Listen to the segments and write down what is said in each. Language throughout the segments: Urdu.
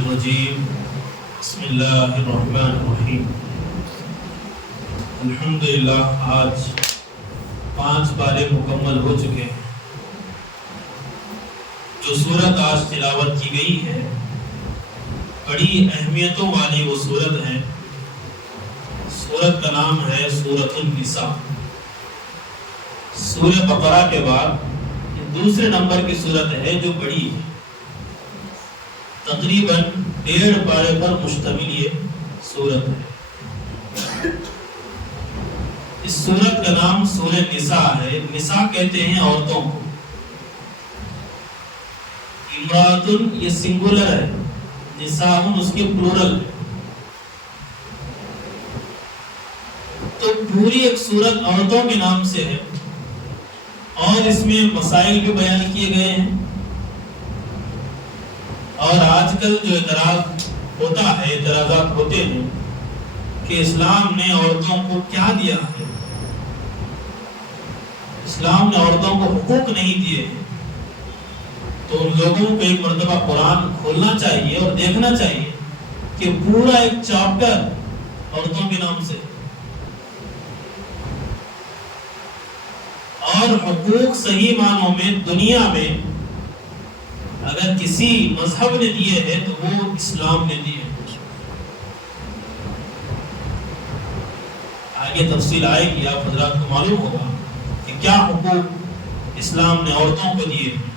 الرجیم بسم اللہ الرحمن الرحیم الحمدللہ آج 5 پارے مکمل ہو چکے ہیں۔ جو سورت آج تلاوت کی گئی ہے بڑی اہمیتوں والی وہ سورت ہے۔ سورت کا نام ہے سورۃ النساء۔ سورہ بقرہ کے بعد دوسرے نمبر کی سورت ہے جو بڑی ہے، تقریباً 1.5 پارے پر مشتمل یہ سورت ہے۔ اس سورت کا نام سورہ نساء ہے۔ نساء کہتے ہیں عورتوں کو۔ امراتن یہ سنگولر ہے، نساء اس کی پلورل ہے۔ تو پوری ایک سورت عورتوں کے نام سے ہے اور اس میں مسائل بھی بیان کیے گئے ہیں۔ اور آج کل جو اعتراض ہوتا ہے، اعتراضات ہوتے ہیں کہ اسلام نے عورتوں کو کیا دیا ہے، اسلام نے عورتوں کو حقوق نہیں دیے ہیں، تو ان لوگوں کو ایک مرتبہ قرآن کھولنا چاہیے اور دیکھنا چاہیے کہ پورا ایک چیپٹر عورتوں کے نام سے اور حقوق صحیح معنوں میں دنیا میں اگر کسی مذہب نے دیے ہیں تو وہ اسلام نے دیے ہیں۔ آگے تفصیل آئے گی، آپ حضرات کو معلوم ہوگا کہ کیا حقوق اسلام نے عورتوں کو دیے ہیں۔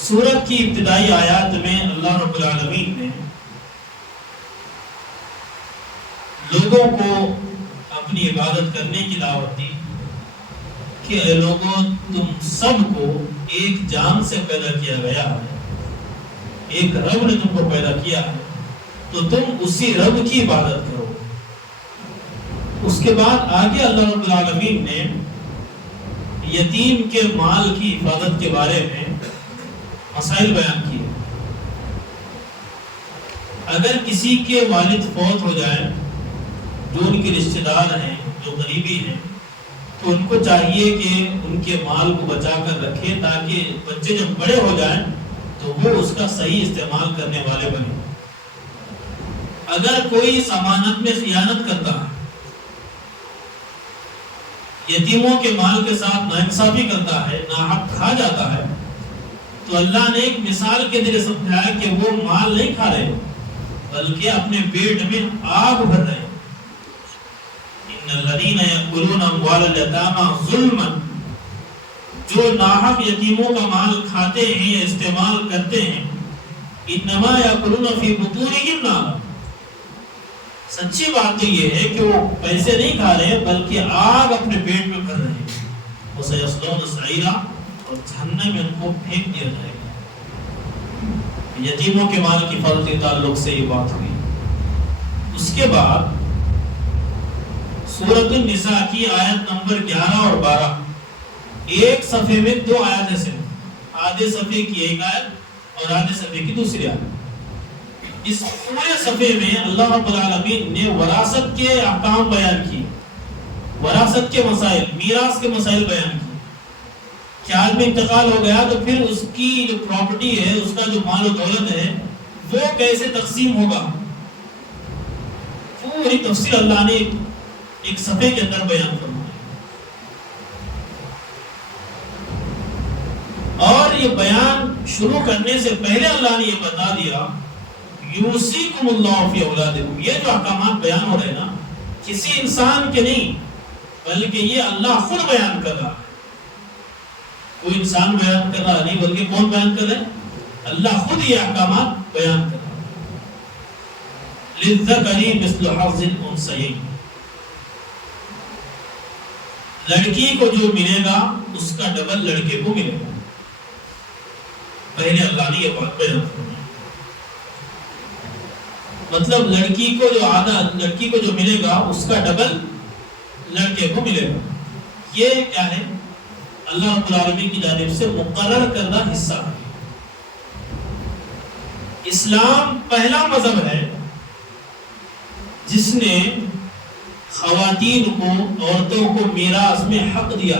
سورت کی ابتدائی آیات میں اللہ رب العالمین نے لوگوں کو اپنی عبادت کرنے کی دعوت دی کہ اے لوگوں، تم سب کو ایک جان سے پیدا کیا گیا ہے، ایک رب نے تم کو پیدا کیا ہے، تو تم اسی رب کی عبادت کرو۔ اس کے بعد آگے اللہ رب العالمین نے یتیم کے مال کی حفاظت کے بارے میں مسائل بیان کیے۔ اگر کسی کے والد فوت ہو جائیں، جو ان کے رشتہ دار ہیں، جو قریبی ہیں، تو ان کو چاہیے کہ ان کے مال کو بچا کر رکھے تاکہ بچے جب بڑے ہو جائیں تو وہ اس کا صحیح استعمال کرنے والے بنے۔ اگر کوئی ضمانت میں خیانت کرتا ہے، یتیموں کے مال کے ساتھ ناانصافی کرتا ہے، ناحق کھا جاتا ہے، تو اللہ نے ایک مثال کے ذریعے سمجھایا کہ وہ مال نہیں کھا رہے بلکہ اپنے پیٹ میں آگ بھر رہے۔ ان الذين ياكلون اموال اليتامى ظلما، جو ناحق یتیموں کا مال کھاتے ہیں، استعمال کرتے ہیں، انما ياكلون في بطونهم نارا، سچی بات تو یہ ہے کہ وہ پیسے نہیں کھا رہے بلکہ آگ اپنے پیٹ میں بھر رہے ہیں۔ وسيصلون سعيرا، اور جہنم میں ان کو پھینک دیا جائے گا۔ یتیموں کے مال کی حفاظت کے تعلق سے یہ بات ہوئی۔ اس کے بعد سورۃ النساء کی آیت نمبر 11 اور 12، ایک صفحے میں 2 آیتیں سے، آدھے صفحے کی ایک آیت اور آدھے صفحے کی دوسری آیت۔ اس پورے صفحے میں اللہ رب العالمین نے وراثت کے احکام بیان کیے، وراثت کے مسائل، میراث کے مسائل بیان کیے کہ آدمی انتقال ہو گیا تو پھر اس کی جو پراپرٹی ہے، اس کا جو مال و دولت ہے، وہ کیسے تقسیم ہوگا، پوری تفصیل اللہ نے ایک صفحے کے اندر بیان فرمایا۔ اور یہ بیان شروع کرنے سے پہلے اللہ نے یہ بتا دیا، یوصیکم اللہ فی اولادکم، یہ جو احکامات بیان ہو رہے ہیں نا، کسی انسان کے نہیں بلکہ یہ اللہ خود بیان کر رہا ہے۔ کوئی انسان بیان کر رہا نہیں بلکہ کون بیان کر رہا ہے؟ اللہ خود یہ احکامات بیان کر رہا ہے۔ للذکر مثل حظ الانثیین، لڑکی کو جو ملے گا اس کا ڈبل لڑکے کو ملے گا۔ پہلے اللہ نے یہ بات بیان فرمائی، مطلب لڑکی کو جو آدھا، لڑکی کو جو ملے گا اس کا ڈبل لڑکے کو ملے گا۔ یہ کیا ہے؟ اللہ رب العالمین کی جانب سے مقرر کردہ حصہ ہے۔ اسلام پہلا مذہب ہے جس نے خواتین کو، عورتوں کو میراث میں حق دیا۔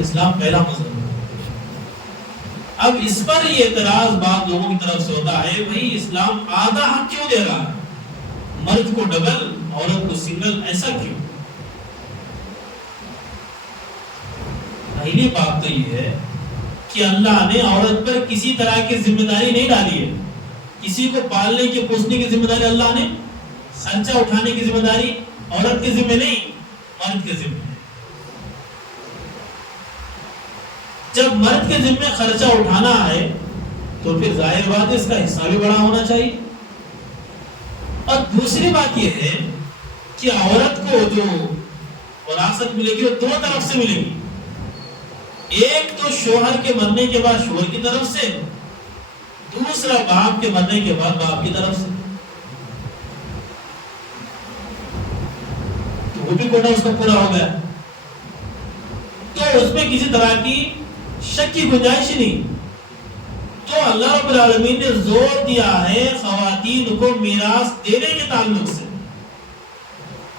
اسلام پہلا مذہب ہے۔ اب اس پر یہ اعتراض بعض لوگوں کی طرف سے ہوتا ہے، بھائی اسلام آدھا حق کیوں دے رہا ہے، مرد کو ڈبل عورت کو سنگل، ایسا کیوں؟ پہلی بات تو یہ ہے کہ اللہ نے عورت پر کسی طرح کی ذمہ داری نہیں ڈالی ہے. کسی کو پالنے کی پوسنے کی ذمہ داری اللہ نے، خرچہ اٹھانے کی ذمہ داری عورت کے ذمہ نہیں، مرد کے ذمہ. جب مرد کے ذمہ خرچہ اٹھانا ہے تو پھر ظاہر بات ہے اس کا حصہ بھی بڑا ہونا چاہیے. اور دوسری بات یہ ہے کہ عورت کو جو وراثت ملے گی وہ دو طرف سے ملے گی. ایک تو شوہر کے مرنے کے بعد شوہر کی طرف سے، دوسرا باپ کے مرنے کے بعد باپ کی طرف سے. تو وہ بھی کوٹا اس کا پورا ہو گیا. تو اس میں کسی طرح کی شک کی گنجائش نہیں. تو اللہ رب العالمین نے زور دیا ہے خواتین کو میراث دینے کے تعلق سے.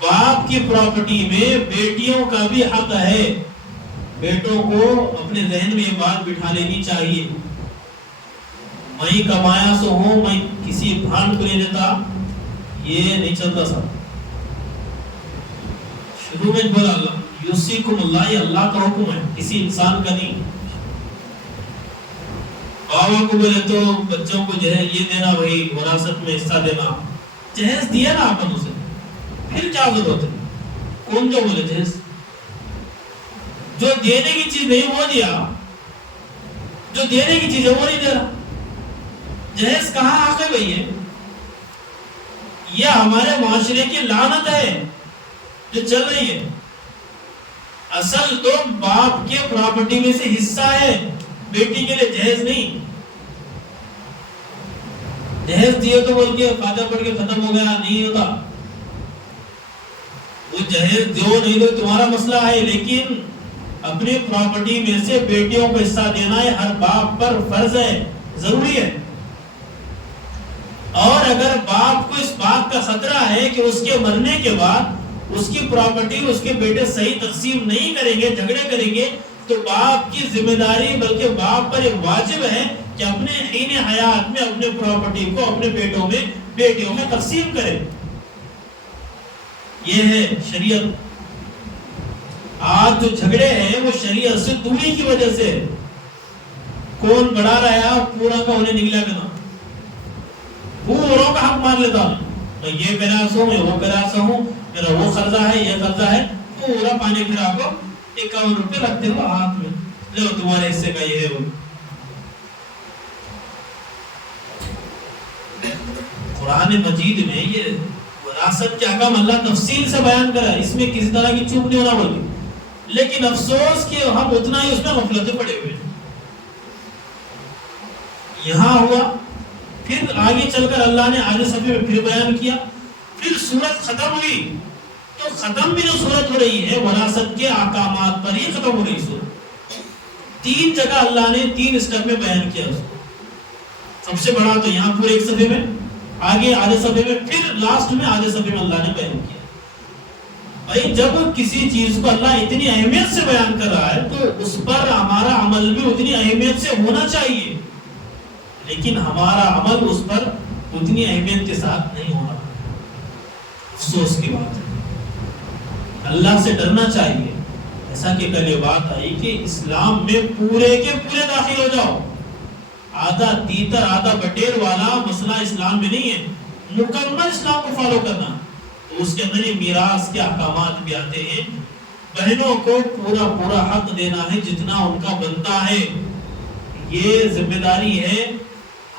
باپ کی پراپرٹی میں بیٹیوں کا بھی حق ہے. بیٹوں کو اپنے ذہن میں یہ بات بٹھا لینی چاہیے، میں کمایا سو ہوں، میں کسی بھان کو نہیں دیتا، یہ نہیں چلتا. سب شروع میں بولا اللہ یوصیکم اللہ، یہ اللہ کا حکم ہے، کسی انسان کا نہیں. بابا کو بولے تو بچوں کو جو ہے یہ دینا، بھائی وراثت میں حصہ دینا، جہیز دیا نا آپ نے اسے، پھر کیا ضرورت ہے؟ کون جو بولے جہیز؟ جو دینے کی چیز نہیں وہ دیا، جو دینے کی چیز ہے وہ نہیں دے رہا. جہیز کہاں آ گئی بھئی ہے؟ یہ ہمارے معاشرے کی لعنت ہے جو چل رہی ہے. اصل تو باپ کے پراپرٹی میں سے حصہ ہے، بیٹی کے لیے جہیز نہیں. جہیز دیے تو بول کے فاتحہ پڑھ کے ختم ہو گیا، نہیں ہوتا. وہ جہیز دو نہیں دو تمہارا مسئلہ ہے، لیکن اپنی پراپرٹی میں سے بیٹیوں کو حصہ دینا ہے ہر باپ پر فرض ہے، ضروری ہے. اور اگر باپ کو اس بات کا خطرہ ہے کہ اس کے مرنے کے بعد اس کی پراپرٹی اس کے بیٹے صحیح تقسیم نہیں کریں گے، جھگڑے کریں گے، تو باپ کی ذمہ داری بلکہ باپ پر یہ واجب ہے کہ اپنے حین حیات میں اپنے پراپرٹی کو اپنے بیٹوں میں بیٹیوں میں تقسیم کرے. یہ ہے شریعت. آج جو جھگڑے ہیں وہ شریعت سے دوری کی وجہ سے. کون بڑا رہا پورا کا انہیں نکلا بنا، پوروں کا حق مان لیتا ہوں، میں یہ پیراس ہوں، میں وہ پیراس ہوں، میرا وہ قرضہ ہے، یہ قرضہ ہے، پورا پانی پھر آپ کو 51 روپے رکھتے ہو ہاتھ میں، لو تمہارے حصے کا یہ ہے وہ. قرآن مجید میں یہ وراثت کے احکام اللہ تفصیل سے بیان کرا ہے، اس میں کسی طرح کی چوک نہیں ہونا بولتی. لیکن افسوس کہ ہم اتنا ہی اس میں غفلتیں پڑے ہوئے ہیں. یہاں ہوا، پھر آگے چل کر اللہ نے آگے صفحے میں پھر بیان کیا. پھر سورت ختم ہوئی تو ختم بھی جو سورت ہو رہی ہے وراثت کے احکامات پر ہی ختم ہو رہی سورت. 3 جگہ اللہ نے 3 اسٹیپ میں بیان کیا اس کو. سب سے بڑا تو یہاں پورے ایک صفحے میں، آگے آدھے صفحے میں، پھر لاسٹ میں آدھے صفحے میں اللہ نے بیان کیا. بھائی جب کسی چیز کو اللہ اتنی اہمیت سے بیان کر رہا ہے تو اس پر ہمارا عمل بھی اتنی اہمیت سے ہونا چاہیے، لیکن ہمارا عمل اس پر اتنی اہمیت کے ساتھ نہیں ہو رہا. افسوس کی بات ہے. اللہ سے ڈرنا چاہیے. ایسا کہ کل یہ بات آئی کہ اسلام میں پورے کے پورے داخل ہو جاؤ. آدھا تیتر آدھا بٹیر والا مسئلہ اسلام میں نہیں ہے. مکمل اسلام کو فالو کرنا، تو اس کے اندر یہ میراث کے احکامات بھی آتے ہیں. بہنوں کو پورا پورا حق دینا ہے جتنا ان کا بنتا ہے. یہ ذمہ داری ہے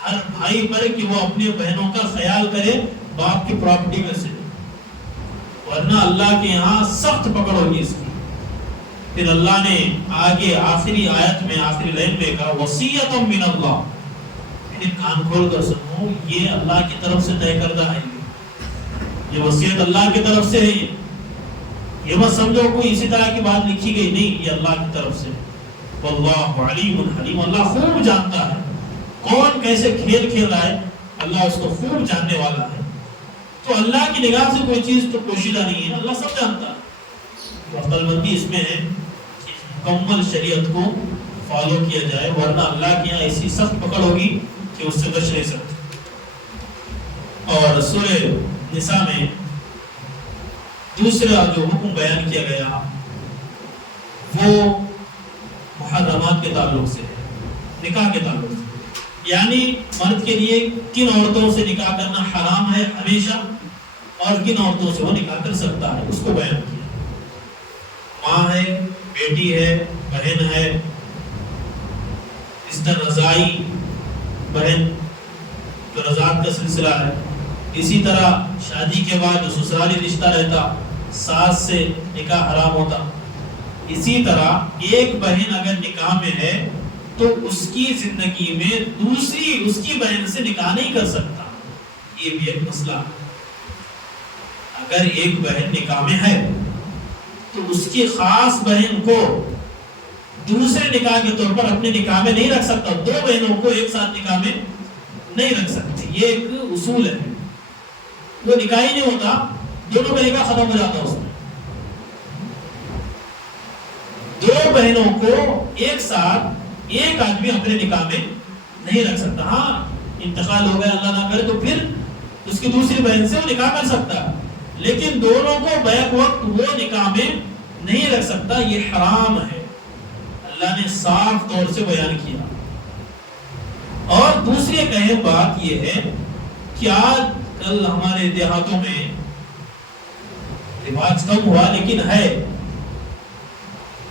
ہر بھائی پر کہ وہ اپنی بہنوں کا خیال کرے باپ کی پراپرٹی میں سے، ورنہ اللہ کے یہاں سخت پکڑ ہوگی اس کی. پھر اللہ نے آگے آخری آیت میں آخری لائن میں کہا وصیۃ من اللہ. پھر کان کھول کر سنو، یہ اللہ کی طرف سے طے کردہ ہے. یہ وصیت اللہ کی طرف سے ہے. یہ مت سمجھو کوئی اسی طرح کی بات لکھی گئی، نہیں، یہ اللہ کی طرف سے. واللہ علیم حلیم. اللہ خوب جانتا ہے کون کیسے کھیل کھیل رہا ہے، اللہ اس کو خوب جاننے والا ہے. تو اللہ کی نگاہ سے کوئی چیز تو پوشیدہ نہیں ہے، اللہ سب جانتا ہے. عقل مندی اس میں ہے کہ مکمل شریعت کو فالو کیا جائے، ورنہ اللہ کے یہاں ایسی سخت پکڑ ہوگی کہ اس سے بچ نہیں سکتے۔ اور سورہ نساء میں دوسرا جو حکم بیان کیا گیا وہ محرمات کے تعلق سے ہے، نکاح کے تعلق سے، یعنی مرد کے لیے کن عورتوں سے نکاح کرنا حرام ہے ہمیشہ اور کن عورتوں سے وہ نکاح کر سکتا ہے، اس کو بیان کیا۔ ماں ہے، بیٹی ہے، بہن ہے، اس طرح رضائی بہن جو رضاعت کا سلسلہ ہے، اسی طرح شادی کے بعد جو سسرالی رشتہ رہتا ساس سے نکاح حرام ہوتا۔ اسی طرح ایک بہن اگر نکاح میں ہے تو اس کی زندگی میں دوسری اس کی بہن سے نکاح نہیں کر سکتا، یہ بھی ایک مسئلہ ہے۔ اگر ایک بہن نکاح میں ہے تو اس کی خاص بہن کو دوسرے نکاح کے طور پر اپنے نکاح میں نہیں رکھ سکتا، دو بہنوں کو ایک ساتھ نکاح میں نہیں رکھ سکتے، یہ ایک اصول ہے۔ وہ نکاح ہی نہیں ہوتا، دونوں کا نکاح ختم ہو جاتا اس میں۔ دو بہنوں کو ایک ساتھ ایک آدمی اپنے نکاح میں نہیں رکھ سکتا۔ ہاں انتقال ہو گیا اللہ نہ کرے تو پھر اس کی دوسری بہن سے وہ نکاح کر سکتا ہے، لیکن دونوں کو بیک وقت وہ نکاح میں نہیں رکھ سکتا، یہ حرام ہے، اللہ نے صاف طور سے بیان کیا۔ اور دوسری ایک اہم بات یہ ہے کہ آج کل ہمارے دیہاتوں میں رواج کم ہوا لیکن ہے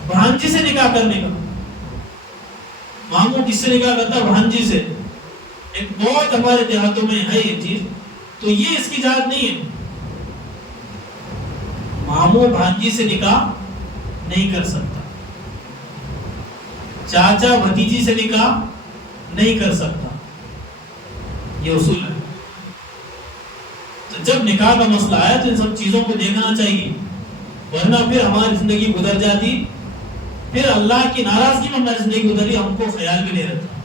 بھانجی سے نکاح کرنے کا۔ ماموں کس سے نکاح کرتا ہے؟ بھانجی سے۔ ایک بہت ہمارے دیہاتوں میں ہے یہ چیز، تو یہ اس کی اجازت نہیں ہے۔ ماموں بھانجی سے نکاح نہیں کر سکتا، چاچا بھتیجی سے نکاح نہیں کر سکتا، یہ اصول ہے۔ تو جب نکاح کا مسئلہ آیا تو ان سب چیزوں کو دیکھنا چاہیے، ورنہ پھر ہماری زندگی گزر جاتی، پھر اللہ کی ناراضگی میں ہماری زندگی گزری، ہم کو خیال بھی نہیں رہتا۔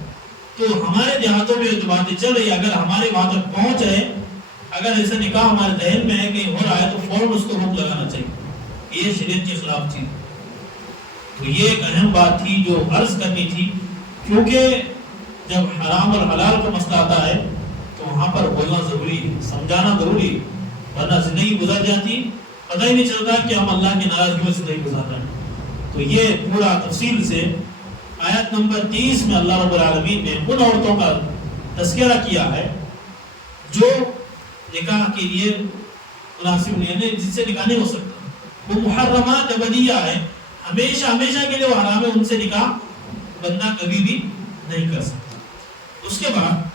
تو ہمارے دیہاتوں میں جو باتیں چل رہی، اگر ہمارے وہاں تک پہنچ جائے، اگر ایسا نکاح ہمارے ذہن میں ہے کہیں ہو رہا ہے تو فوراً اس کو روک لگانا چاہیے، یہ شریعت کے خلاف چیز۔ تو یہ ایک اہم بات تھی جو عرض کرنی تھی، کیونکہ جب حرام اور حلال کا مسئلہ آتا ہے تو وہاں پر بولنا ضروری ہے، سمجھانا ضروری ہے، ورنہ زندگی گزر جاتی، پتہ ہی نہیں چلتا کہ ہم اللہ کی ناراضگی میں زندگی گزار رہے ہیں۔ تو یہ پورا تفصیل سے آیت نمبر 30 میں اللہ رب العالمین نے ان عورتوں کا تذکرہ کیا ہے جو نکاح کے لیے مناسب نہیں ہے، جس سے نکاح نہیں ہو سکتا، وہ محرمات ابدیہ ہے، ہمیشہ ہمیشہ کے لیے وہ حرام ہے، ان سے نکاح بندہ کبھی بھی نہیں کر سکتا۔ اس کے بعد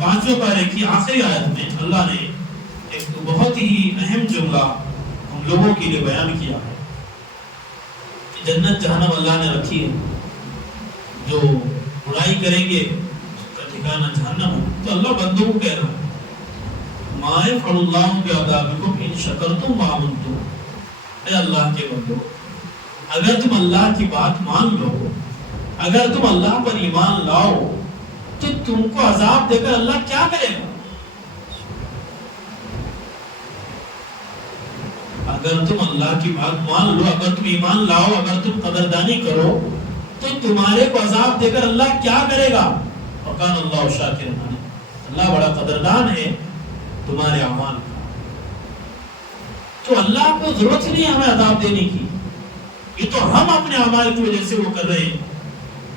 5ویں پارے کی آخری آیت میں اللہ نے ایک بہت ہی اہم جملہ ہم لوگوں کے لیے بیان کیا ہے کہ جنت جہنم اللہ نے رکھی ہے، جو برائی کریں گے اس کا ٹھکانہ جہنم ہے۔ تو اللہ بندوں کو کہہ رہا ہے ما یفعل اللہ بعذابکم ان شکرتم وآمنتم، اے اللہ کے بندو اگر تم اللہ کی بات مان لو، اگر تم اللہ پر ایمان لاؤ تو تم کو عذاب دے کر اللہ کیا کرے گا؟ اگر تم اللہ کی بات مان لو، اگر تم ایمان لاؤ، اگر تم قدردانی کرو تو تمہارے کو عذاب دے کر اللہ کیا کرے گا؟ وَقَانَ اللَّهُ شَاكِرًا عَلِيمًا، اللہ بڑا قدردان ہے تمہارے اعمال کا۔ تو اللہ کو ضرورت ہی نہیں ہمیں عذاب دینے کی، یہ تو ہم اپنے اعمال کی وجہ سے وہ کر رہے ہیں،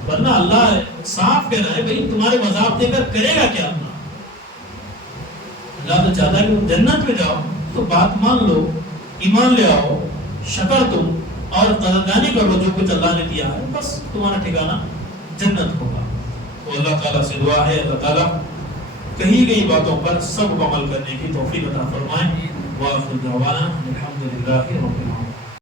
ورنہ اللہ صاف کہہ رہا ہے بھئی تمہارے کو عذاب دے کر کرے گا کیا؟ اللہ تو چاہتا ہے کہ تم جنت میں جاؤ، تو بات مان لو، ایمان لے آؤ، شکر تم اور قدردانی کرو جو کچھ اللہ نے دیا ہے، بس تمہارا ٹھکانہ جنت ہوگا۔ تو اللہ تعالیٰ سے دعا ہے اللہ تعالیٰ کہی گئی باتوں پر سب کو عمل کرنے کی توفیق عطا فرمائیں۔ وآخر دعوانا الحمدللہ رب العالمین۔